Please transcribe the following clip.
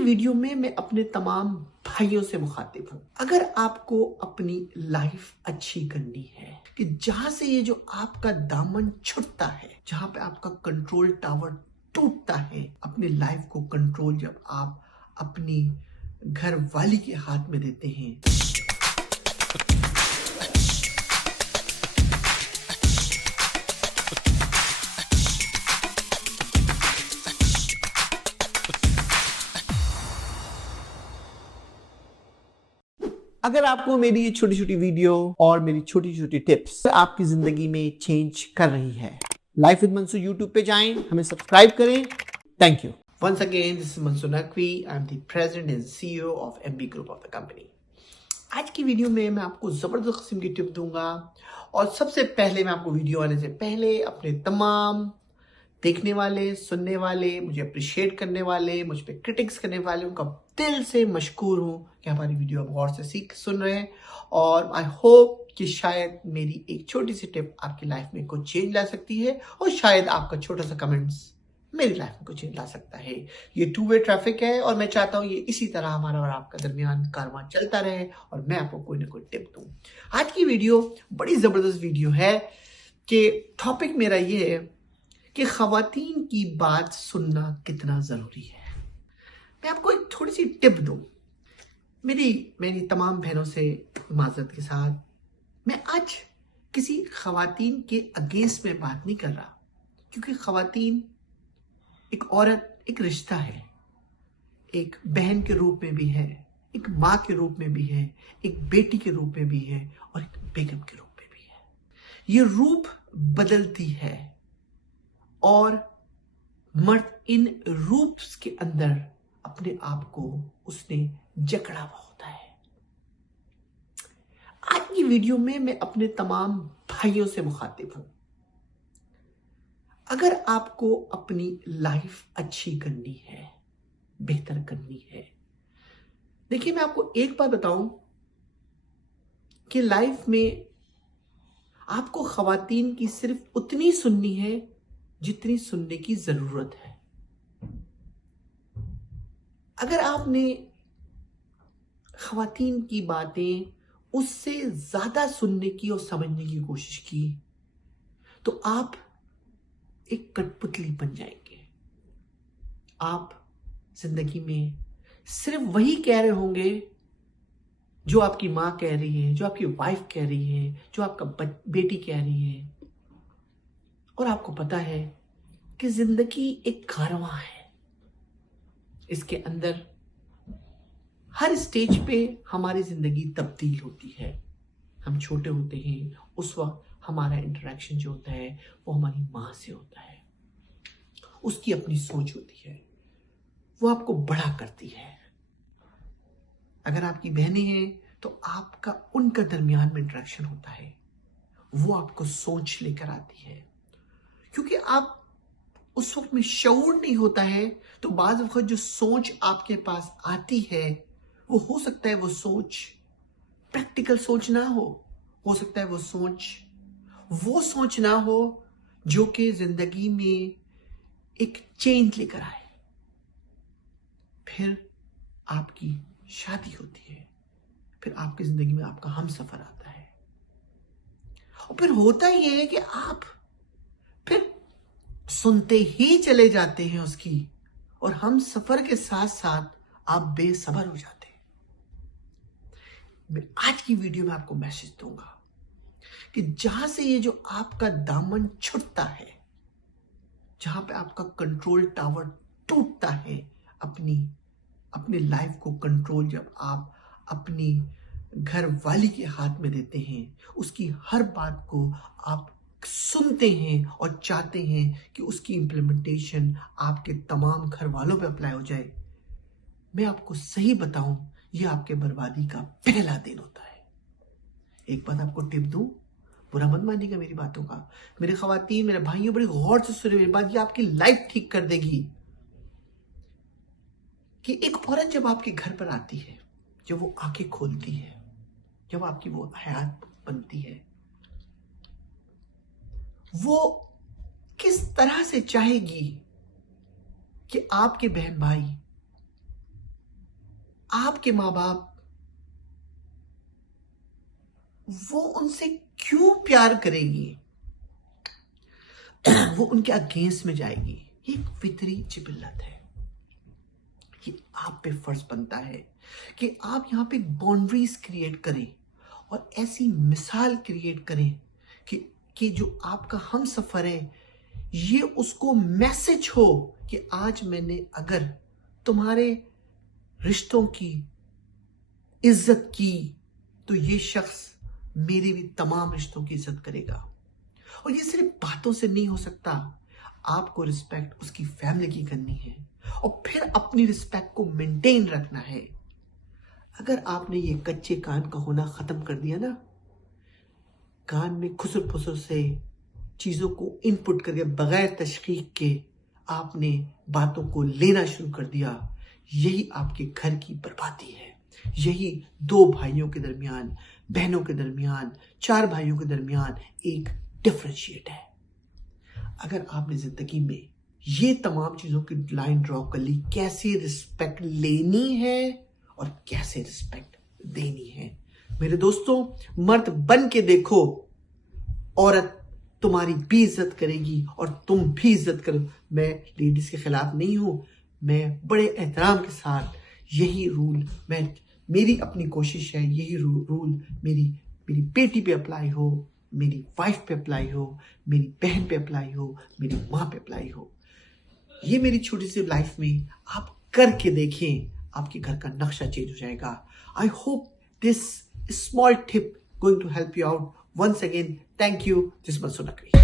Video में मैं अपने तमाम भाइयों से मुखातिब हूं। अगर आपको अपनी लाइफ अच्छी करनी है कि जहां से ये जो आपका दामन छुटता है, जहां पे आपका कंट्रोल टावर टूटता है, अपनी लाइफ को कंट्रोल जब आप अपनी घर वाली के हाथ में देते हैं, अगर आपको मेरी ये छोटी छोटी वीडियो और मेरी छोटी छोटी टिप्स आपकी जिंदगी में चेंज कर रही है, लाइफ विद मंसूर यूट्यूब पे जाएं, हमें सब्सक्राइब करें। Thank you. Once again, this is Mansoor Naqvi. I'm the president and CEO of MB Group of the company. आज की वीडियो में मैं आपको जबरदस्त किस्म की टिप दूंगा और सबसे पहले मैं आपको वीडियो आने से पहले अपने तमाम देखने वाले, सुनने वाले, मुझे अप्रिशिएट करने वाले, मुझ पे क्रिटिक्स करने वाले, उनका दिल से मशकूर हूँ कि हमारी वीडियो आप गौर से सुन रहे हैं और आई होप कि शायद मेरी एक छोटी सी टिप आपकी लाइफ में कुछ चेंज ला सकती है और शायद आपका छोटा सा कमेंट्स मेरी लाइफ में कुछ चेंज ला सकता है। ये टू वे ट्रैफिक है और मैं चाहता हूँ ये इसी तरह हमारा और आपका दरमियान कारवां चलता रहे और मैं आपको कोई ना कोई टिप दूँ। आज की वीडियो बड़ी जबरदस्त वीडियो है कि टॉपिक मेरा ये है कि खवातीन की बात सुनना कितना जरूरी है। मैं आपको एक थोड़ी सी टिप दूं, मेरी तमाम बहनों से माजरत के साथ, मैं आज किसी खवातीन के अगेंस्ट में बात नहीं कर रहा, क्योंकि खवातीन एक औरत, एक रिश्ता है, एक बहन के रूप में भी है, एक माँ के रूप में भी है, एक बेटी के रूप में भी है और एक बेगम के रूप में भी है। ये रूप बदलती है और मर्द इन रूप्स के अंदर अपने आप को उसने जकड़ा हुआ होता है। आज की वीडियो में मैं अपने तमाम भाइयों से मुखातिब हूं। अगर आपको अपनी लाइफ अच्छी करनी है, बेहतर करनी है, देखिए मैं आपको एक बात बताऊं कि लाइफ में आपको खवातीन की सिर्फ उतनी सुननी है जितनी सुनने की जरूरत है। अगर आपने खवातीन की बातें उससे ज्यादा सुनने की और समझने की कोशिश की तो आप एक कठपुतली बन जाएंगे। आप जिंदगी में सिर्फ वही कह रहे होंगे जो आपकी माँ कह रही है, जो आपकी वाइफ कह रही है, जो आपका बेटी कह रही है। और आपको पता है कि जिंदगी एक कारवां है, इसके अंदर हर स्टेज पे हमारी जिंदगी तब्दील होती है। हम छोटे होते हैं, उस वक्त हमारा इंटरेक्शन जो होता है वो हमारी माँ से होता है। उसकी अपनी सोच होती है, वो आपको बड़ा करती है। अगर आपकी बहनें हैं तो आपका उनका दरमियान में इंटरेक्शन होता है, वो आपको सोच लेकर आती है, क्योंकि आप उस वक्त में शऊर नहीं होता है। तो बाज़ वक्त जो सोच आपके पास आती है वो हो सकता है वो सोच प्रैक्टिकल सोच ना हो सकता है वो सोच ना हो जो कि जिंदगी में एक चेंज लेकर आए। फिर आपकी शादी होती है, फिर आपकी जिंदगी में आपका हमसफर आता है और फिर होता यह है कि आप फिर सुनते ही चले जाते हैं उसकी, और हम सफर के साथ साथ आप बेसब्र हो जाते हैं। मैं आज की वीडियो में आपको मैसेज दूंगा कि जहां से ये जो आपका दामन छुटता है, जहां पे आपका कंट्रोल टावर टूटता है, अपनी लाइफ को कंट्रोल जब आप अपनी घर वाली के हाथ में देते हैं, उसकी हर बात को आप सुनते हैं और चाहते हैं कि उसकी इंप्लीमेंटेशन आपके तमाम घर वालों पे अप्लाई हो जाए। मैं आपको सही बताऊं, ये आपके बर्बादी का पहला दिन होता है। एक बात आपको टिप दूं, बुरा मत मानिएगा मेरी बातों का। मेरे खवातीन, मेरे भाइयों, बड़ी गौर से सुनिए मेरी बात, ये आपकी लाइफ ठीक कर देगी। कि एक औरत जब आपके घर पर आती है, जब वो आंखें खोलती है, जब आपकी वो हयात बनती है, वो किस तरह से चाहेगी कि आपके बहन भाई आपके माँ बाप वो उनसे क्यों प्यार करेगी, वो उनके अगेंस्ट में जाएगी। ये एक फितरी जिबिल्लत है। ये आप पे फर्ज बनता है कि आप यहाँ पे बाउंड्रीज क्रिएट करें और ऐसी मिसाल क्रिएट करें कि जो आपका हम सफर है ये उसको मैसेज हो कि आज मैंने अगर तुम्हारे रिश्तों की इज्जत की तो ये शख्स मेरे भी तमाम रिश्तों की इज्जत करेगा। और ये सिर्फ बातों से नहीं हो सकता, आपको रिस्पेक्ट उसकी फैमिली की करनी है और फिर अपनी रिस्पेक्ट को मेंटेन रखना है। अगर आपने ये कच्चे कान का होना खत्म कर दिया ना, कान में खुसर फुसर से चीजों को इनपुट करके बगैर तशकीक के आपने बातों को लेना शुरू कर दिया, यही आपके घर की बर्बादी है। यही दो भाइयों के दरमियान, बहनों के दरमियान, चार भाइयों के दरमियान एक डिफरेंशिएट है। अगर आपने जिंदगी में ये तमाम चीजों की लाइन ड्रॉ कर ली, कैसे रिस्पेक्ट लेनी है और कैसे रिस्पेक्ट देनी है। मेरे दोस्तों, मर्द बन के देखो, औरत तुम्हारी भी इज्जत करेगी और तुम भी इज्जत करो। मैं लेडीज के खिलाफ नहीं हूं, मैं बड़े एहतराम के साथ यही रूल, मेरी अपनी कोशिश है यही रूल मेरी बेटी पे अप्लाई हो, मेरी वाइफ पे अप्लाई हो, मेरी बहन पे अप्लाई हो, मेरी माँ पे अप्लाई हो। ये मेरी छोटी सी लाइफ में आप करके देखें, आपके घर का नक्शा चेंज हो जाएगा। I hope this small tip going to help you out. Once again, thank you. This is Mansur Naqvi.